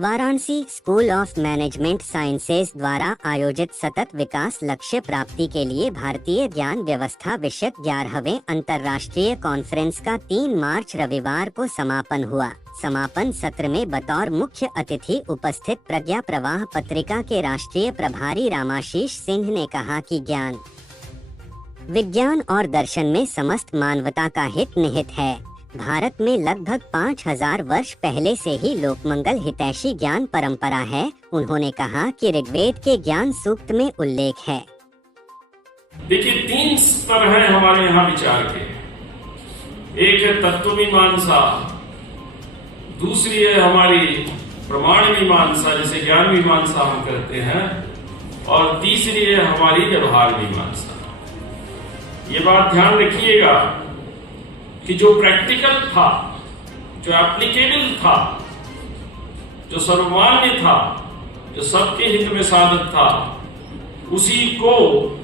Varanasi school of management sciences द्वारा आयोजित सतत विकास लक्ष्य प्राप्ति के लिए भारतीय ज्ञान व्यवस्था विषयक 11वें अंतर्राष्ट्रीय कॉन्फ्रेंस का 3 मार्च रविवार को समापन हुआ। समापन सत्र में बतौर मुख्य अतिथि उपस्थित प्रज्ञा प्रवाह पत्रिका के राष्ट्रीय प्रभारी रामाशीष सिंह ने कहा कि ज्ञान, विज्ञान और दर्शन में समस्त मानवता का हित निहित है। भारत में लगभग 5000 वर्ष पहले से ही लोकमंगल हितैषी ज्ञान परंपरा है। उन्होंने कहा कि ऋग्वेद के ज्ञान सूक्त में उल्लेख है। देखिए, 3 स्तर हैं हमारे यहाँ विचार के। एक है तत्व मीमांसा, दूसरी है हमारी प्रमाण मीमांसा जिसे ज्ञान मीमांसा हम कहते हैं, और तीसरी है हमारी व्यवहार मीमांसा। ये बात ध्यान रखिएगा कि जो प्रैक्टिकल था, जो एप्लीकेबल था, जो सर्वमान्य था, जो सबके हित में साधक था, उसी को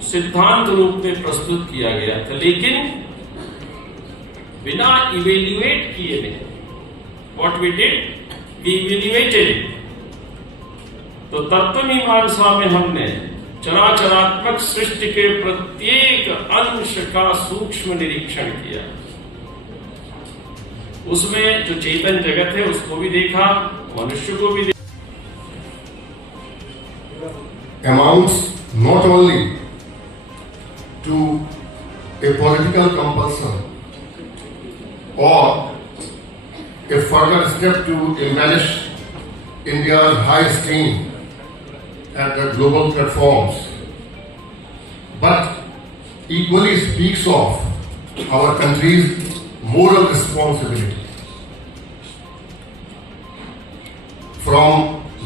सिद्धांत रूप में प्रस्तुत किया गया था, लेकिन बिना इवेल्युएट किए नहीं। What we did, we evaluated. तो तत्व मीमांसा में हमने चराचरात्मक सृष्टि के प्रत्येक अंश का सूक्ष्म निरीक्षण किया। उसमें जो चेतन जगत है उसको भी देखा, मनुष्य को भी देखा। Amounts not only to a political compulsion or a further step to embellish India's high esteem at the global platforms, but equally speaks of our country's moral responsibility. From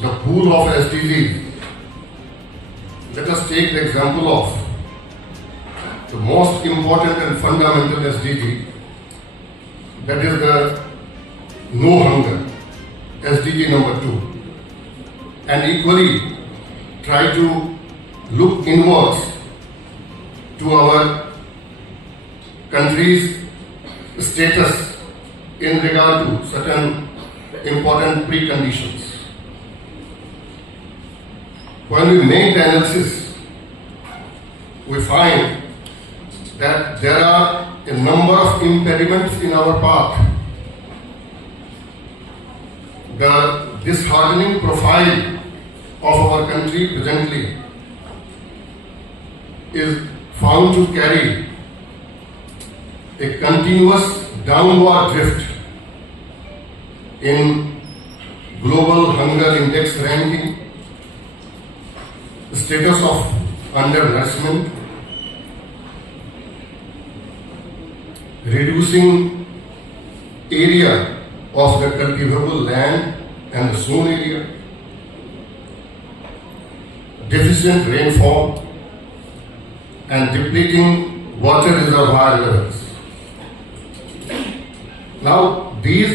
the pool of SDGs, let us take the example of the most important and fundamental SDG, that is the no hunger, SDG number 2, and equally try to look inwards to our country's status in regard to certain important preconditions. When we make the analysis, we find that there are a number of impediments in our path. The disheartening profile of our country presently is found to carry a continuous downward drift in global hunger index ranking, status of undernourishment, reducing area of the cultivable land and the sown area, deficient rainfall, and depleting water reservoir levels. Now, these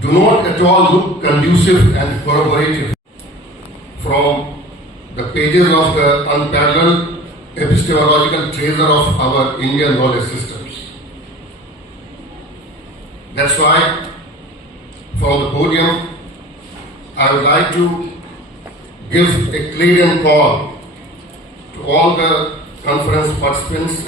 do not at all look conducive and corroborative from the pages of the unparalleled epistemological treasure of our Indian knowledge systems. That's why, from the podium, I would like to give a clarion call to all the conference participants